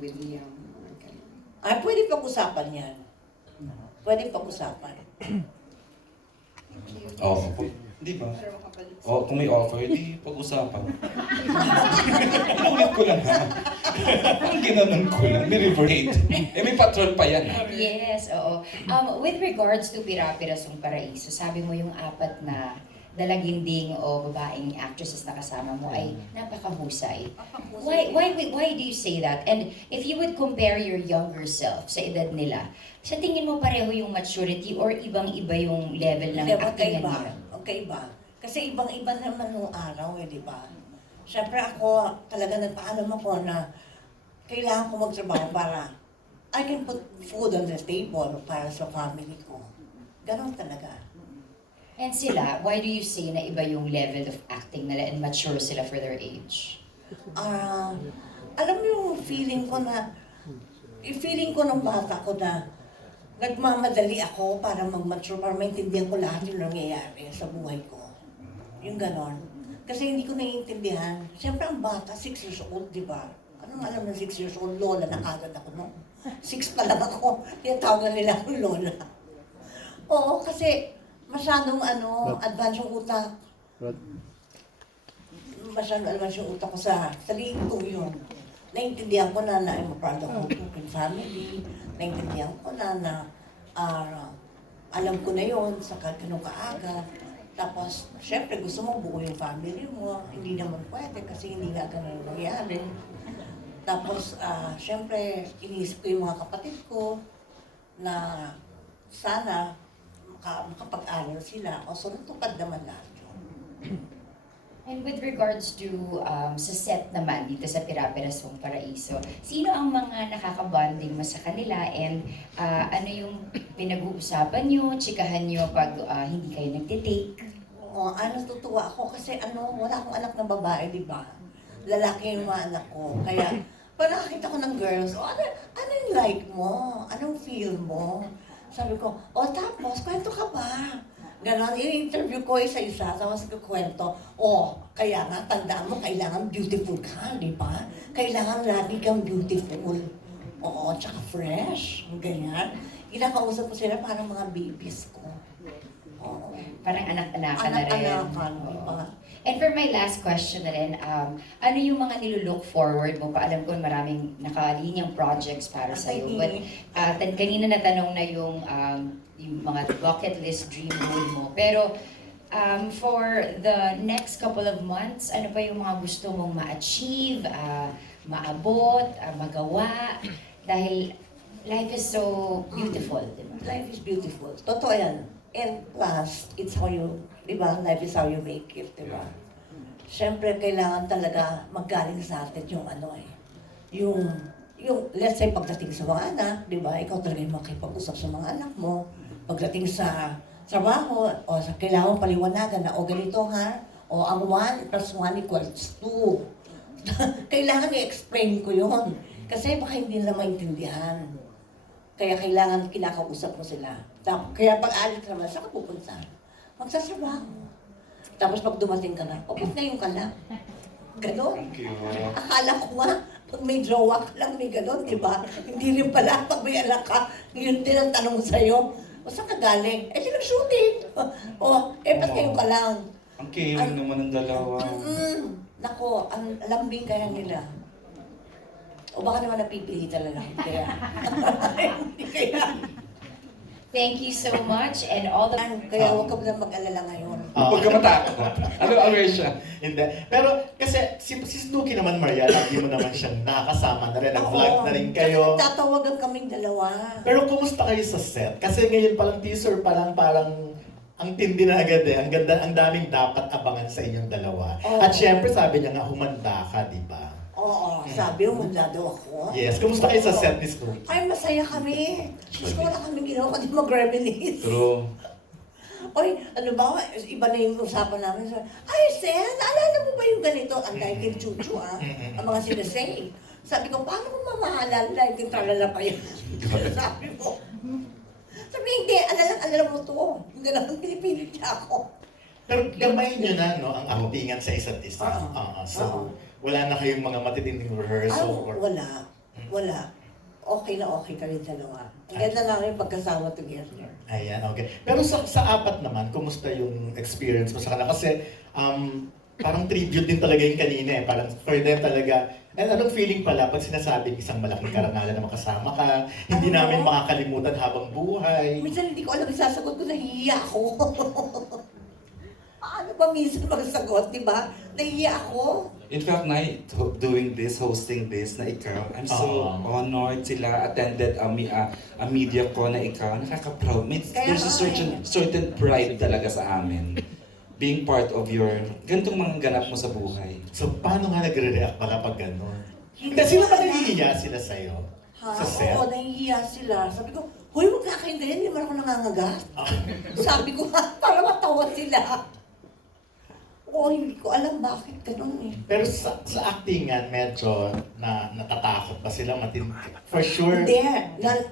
William. Ay, pwede pag-usapan yan. Pwede pag-usapan. Oo. Di ba? O, kung may offer, di pag-usapan. Inulit ko lang ha. Ang ginanon ko lang, ni-revert. May patrol pa yan ha. Yes, oo. With regards to Pira-Pirasong Paraiso, sabi mo yung apat na dalaginding o babaeng actresses na kasama mo ay napakahusay. Why do you say that? And if you would compare your younger self sa edad nila, sa tingin mo pareho yung maturity or ibang-iba yung level ng Hindi, acting magkaiba. nila? Magkaiba. Kasi ibang-iba naman nung araw di ba? Siyempre ako, talaga nagpaalam ako na kailangan ko magtrabaho para I can put food on the table para sa family ko. Ganon talaga. And sila, why do you say na iba yung level of acting nila and mature sila for their age? Alam mo yung feeling ko nung bata ko na nagmamadali ako para mag-mature, para maintindihan ko lahat yung nangyayari sa buhay ko. Yung ganon. Kasi hindi ko naiintindihan. Siyempre ang bata, 6 years old, di ba? Anong alam na 6 years old? Lola na agad ako, no? 6 pa lang ako. Tinatawag na nila akong lola. Oo, kasi masyadong advance yung utak. Masyadong advance yung utak ko sa sarili ko yun. Naintindihan ko na I'm a proud of my broken family. Naintindihan ko na alam ko na yun sa kanong kaaga. Tapos, syempre gusto mo buo yung family mo. Hindi naman pwede kasi hindi nga ganun nangyari. Tapos, syempre, iniisip ko yung mga kapatid ko na sana makapag-aral sila. O so, natupad naman lahat yun. And with regards to sa set naman dito sa Pira-Pirasong Paraiso, sino ang mga nakaka-bonding mo sa kanila and ano yung pinag-uusapan nyo, chikahan nyo pag hindi kayo nagtitake? Oo, natutuwa ako kasi wala akong anak na babae, di ba? Lalaki yung mga anak ko. Kaya, pag nakakita ko ng girls, ano yung like mo? Anong feel mo? Sabi ko, tapos, kwento ka ba? Ganon, i-interview ko isa-isa, tapos kwento. Kaya nga, tandaan mo, kailangan beautiful ka, di ba? Kailangan lagi kang beautiful. Oo, tsaka fresh. Ganyan. Kinakausap ko sila parang mga babies ko. Oo. Parang anak-anakan na rin. Anak-anakan, di ba? And for my last question na rin, ano yung mga nilulook forward mo? Alam ko maraming nakalinyang projects para sa iyo. But kanina natanong na yung mga bucket list dream goal mo. Pero for the next couple of months, ano pa yung mga gusto mong ma-achieve, maabot, magawa? Dahil life is so beautiful, di ba? Life is beautiful. Totoo yan. And plus, it's how you, di ba? Life is how you make it, di ba? Siyempre, kailangan talaga maggaling sa atin yung let's say, pagdating sa mga anak, di ba? Ikaw talaga yung makipag-usap sa mga anak mo. Pagdating sa trabaho, kailangan paliwanagan na, ganito ha, ang 1 plus 1 equals 2. Kailangan i-explain ko yun. Kasi baka hindi nila maintindihan. Kaya kailangan kinakausap mo sila. Kaya pag alit naman, saan ka pupunta? Magsasabaho. Tapos pag dumating ka na, ngayon ka lang. Ganon. Akala ko nga, pag may jowa ka lang, may ganon, di ba? Hindi rin pala, pag may anak ka, yun din ang tanong sa'yo. Saan ka galing? Di nag-shooting. Ba't ngayon ka lang? Ang caring naman ng dalawa. Nako, ang lambing kaya nila. Baka naman napipilitan na lang. Kaya, hindi kaya. Thank you so much and all the... Kaya huwag ka na mag-alala ngayon. Huwag ka matakot. Aware siya. Hindi. Pero kasi si Snooki naman, Maria, lagi mo naman siyang nakakasama na rin. Nag-vlog na rin kayo. Tatawagan kaming dalawa. Pero kumusta kayo sa set? Kasi ngayon palang teaser pa lang parang ang tindi na agad eh. Ang ganda, ang daming dapat abangan sa inyong dalawa. At syempre sabi niya nga, humanda ka, di ba? Oo, sabi mo, manda daw ako. Yes. Kumusta kayo sa set ni Snooki? Ay, masaya kami. Diyos ko, wala kaming ginawa kundi mag-reminisce. True. Oy, iba na yung usapan namin. Ay, Sen, naalala mo ba yung ganito? Ang dahil kay Chuchu, ang mga sinasay. Sabi ko, paano mo mamaalala? Dahil kay tralala pa yun. Sabi mo. Sabi, hindi, alala mo to. Hindi naman pinipilit niya ako. Pero gamay niyo na, no, ang actingan sa isa't isa. Oo. So, wala na kayong mga matitinding rehearsal? Wala. Wala. Okay na okay ka rin dalawa. Ang ganda lang yung pagkasama together. Ayan, okay. Pero sa apat naman, kumusta yung experience mo sa kanila? Kasi parang tribute din talaga yung kanina eh. Parang for them talaga. And anong feeling pala pag sinasabing isang malaking karangalan na makasama ka, hindi Ano? namin makakalimutan habang buhay. Minsan hindi ko alam yung sasagot ko, nahihiya ako. Paano ba minsan magsagot, di ba? Nahihiya ako. In fact, doing this, hosting this, na ikaw, I'm so honored sila, attended a media ko na ikaw, nakaka-proud. Kaya There's a nga certain pride talaga sa amin. Being part of your, ganitong mga ganap mo sa buhay. So paano nga nagre-react pala pag gano'n? Hindi Kasi sila ko ba alam. nahihiya sila sa'yo? Ha? Sa set? Oo, nahihiya sila. Sabi ko, huy, huwag na kayong ganyan, hindi man ako nangangagat. Sabi ko, para matawa sila. Oo, hindi ko alam bakit ganun eh. Pero sa actingan, medyo natatakot ba sila matindi? For sure. Hindi.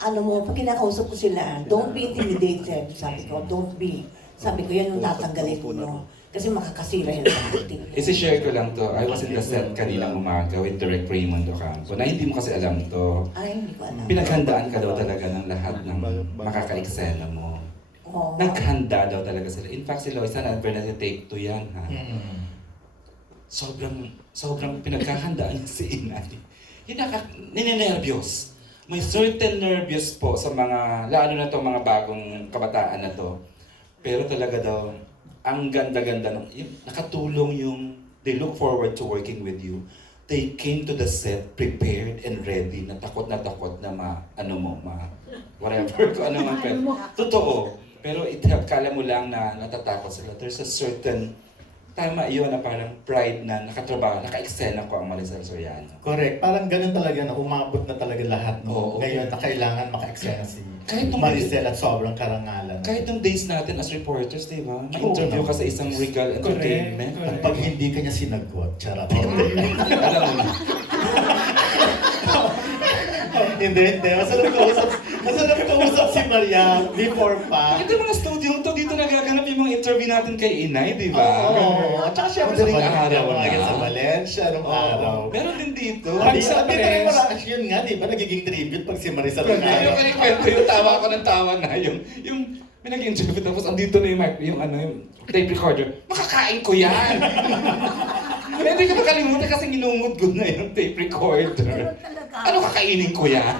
Ano mo, pag kinakausap ko sila, don't be intimidated. Sabi ko, don't be. Sabi ko, yan yung tatanggalin ko, no? Kasi makakasira yan sa acting. Isi-share ko lang to. I was in the set kaninang umaga with Direct Raymond Ocampo na hindi mo kasi alam to. Ay, hindi ko alam. Pinaghandaan ka daw talaga ng lahat ng makaka-eksena mo. Oo. Naghanda daw talaga sila. In fact, si Loisa na Bernadette take 2 yan, ha? Sobrang pinagkahandaan niya si Inay. Ninenervyos. May certain nervyos po sa mga, lalo na itong mga bagong kabataan na to. Pero talaga daw, ang ganda-ganda, nakatulong yung, they look forward to working with you. They came to the set prepared and ready, na takot na whatever, kung ano man. Pero, totoo. Pero kala mo lang na natatakot sila. There's a certain, tama yun na parang pride na nakatrabaho, naka-eksena ko ang Maricel Soriano. Correct. Parang ganun talaga na umabot na talaga lahat. No? Oo. Ngayon na kailangan maka-eksena si Kahit nung- Maricel at sobrang karangalan. Kahit nung days natin as reporters, di ba? Ma-interview ka sa isang Regal Entertainment. At pag hindi ka niya sinagot, charot. Alam mo na. Hindi. Masarap kausap si Maria before pa. Ito mga studio to, dito nagaganap yung mga interview natin kay Inay, di ba? Oo. At saka syempre sa Madaling Valencia, araw mga na. sa Valencia nung araw. Meron din dito. Dito rin marami. Yun nga, di ba? Nagiging tribute pag si Marisa Yung Lugaro. kanikwento yung tawa ko ng tawa na yung may nag-interview tapos andito na yung tape recorder. Makakain ko yan! Hindi ko makalimutan kasi ginungod ko na yung tape recorder. Ganun talaga. Ano kakainin ko yan?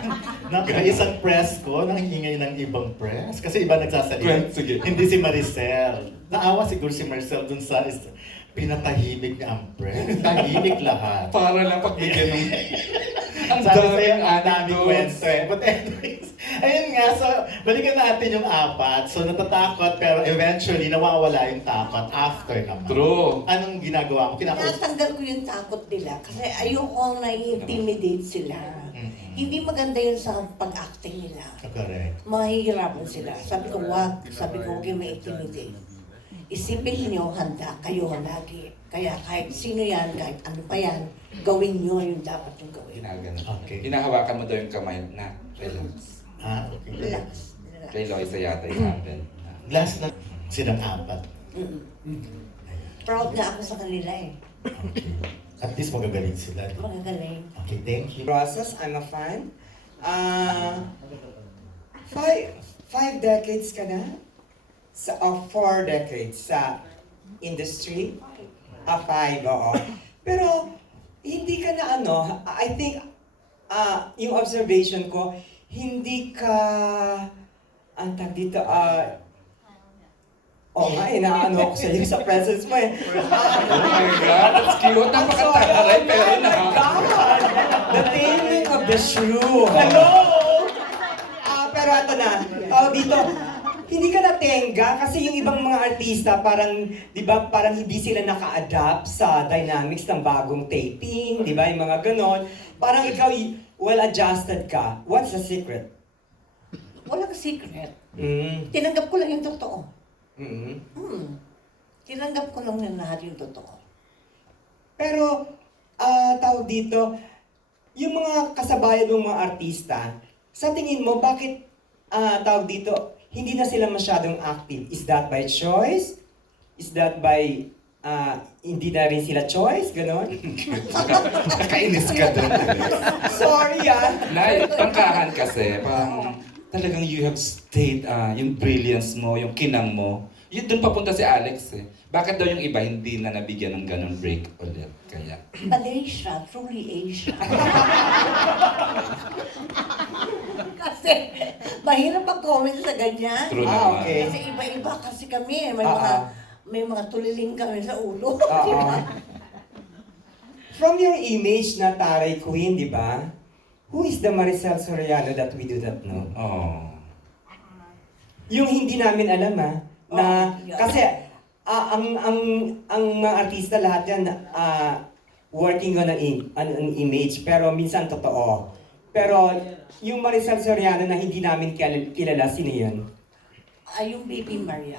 Isang press ko, nangingay ng ibang press. Kasi iba nagsasalita. Friend, sige. Hindi si Maricel. Naawa siguro si Maricel dun sa pinatahimik niya ang press. Tahimik lahat. Para lang pagbigyan ng... Ang Sabi sa'yo, daming ang daming anecdotes. kwento eh. But anyways, ayun nga, so balikan natin yung apat. So natatakot pero eventually nawawala yung takot after naman. True. Anong ginagawa mo? Tinatanggal ko yung takot nila kasi ayoko na-intimidate sila. Hindi maganda yun sa pag-acting nila. Correct. Mahihirapan sila. Sabi ko, huwag yung ma-intimidate. Isipin niyo, handa kayo lagi. Kaya kahit sino yan, kahit ano pa yan, gawin niyo yung dapat yung gawin. Ginagano. Okay. Hinahawakan mo daw yung kamay na relax. Okay. Relax. Relax. Kay Loisa yata yung happen. Last na silang apat. Proud na ako sa kanila eh. Okay. At least magagaling sila. Magagaling. Okay, thank you. Process, I'm a fan. Five decades ka na? 4 decades sa industry? 5, oo. Pero, hindi ka na I think, yung observation ko, hindi ka, ang tag dito, naano ako sa'yo sa presence mo eh. Oh my God, that's cute. Napakataray, pero na. God! The taming of the shrew. Hello! Pero ito na, dito, hindi ka natenga kasi yung ibang mga artista parang, di ba, parang hindi sila naka-adapt sa dynamics ng bagong taping, di ba, yung mga ganon. Parang ikaw, well-adjusted ka. What's the secret? Walang secret. Mm. Tinanggap ko lang yung totoo. Mm. Tinanggap ko lang yung lahat yung totoo. Pero, tawag dito, yung mga kasabayan ng mga artista, sa tingin mo, bakit, tawag dito, hindi na sila masyadong active? Is that by choice? Is that by hindi na rin sila choice, ganon? Nakainis ka doon. Sorry Nay, pangkahan kasi, parang talagang you have stayed, yung brilliance mo, yung kinang mo. Yun doon papunta si Alex eh. Bakit daw yung iba hindi na nabigyan ng ganun break ulit? Kaya, Malaysia, truly Asia. Kasi mahirap mag-comment sa ganyan. true Ah, naman. okay. Kasi iba-iba kasi kami. Ah, May mga tuliling kami sa ulo. Oo. From your image na Taray Queen, di ba? Who is the Maricel Soriano that we do not know? Oh. Yung hindi namin alam na yeah. kasi ang mga artista lahat yan working on an image pero minsan totoo. Pero yung Maricel Soriano na hindi namin kilala, sino yun? Yung Baby Maria.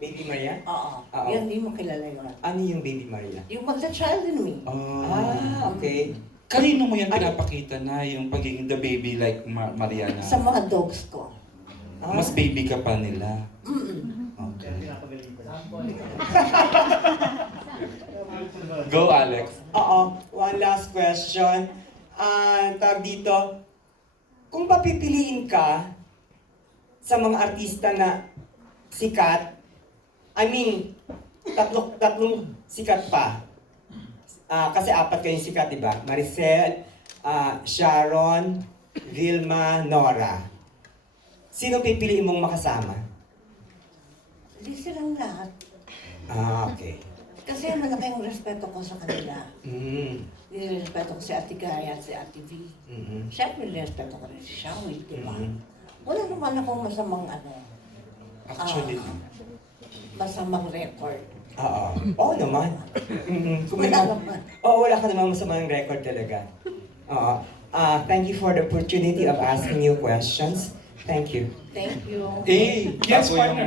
Baby Maria? Oo. Oo. Yan, hindi mo kilala yun. Ano yung Baby Maria? Yung Magda Child in Me. Okay. Kanino mo yan pinapakita na yung pagiging the baby like Mariana? Sa mga dogs ko. Mas baby ka pa nila. Okay. Go, Alex. Oo. One last question. Tawag dito, kung papipiliin ka sa mga artista na sikat, I mean, tatlong sikat pa. Kasi apat kayong sikat, di ba? Maricel, Sharon, Vilma, Nora. Sino pipiliin mong makasama? Hindi silang lahat. Okay. Kasi malaking respeto ko sa kanila. Nirespeto ko si Ate Gaya at si Ate V. Siyempre, nirespeto ko rin si Shawi, di ba? Wala naman akong masamang Actually, masamang record. Oo naman. Kung may Wala naman. wala ka namang masamang record talaga. Oo. Thank you for the opportunity of asking you questions. Thank you. Thank you. yes, partner.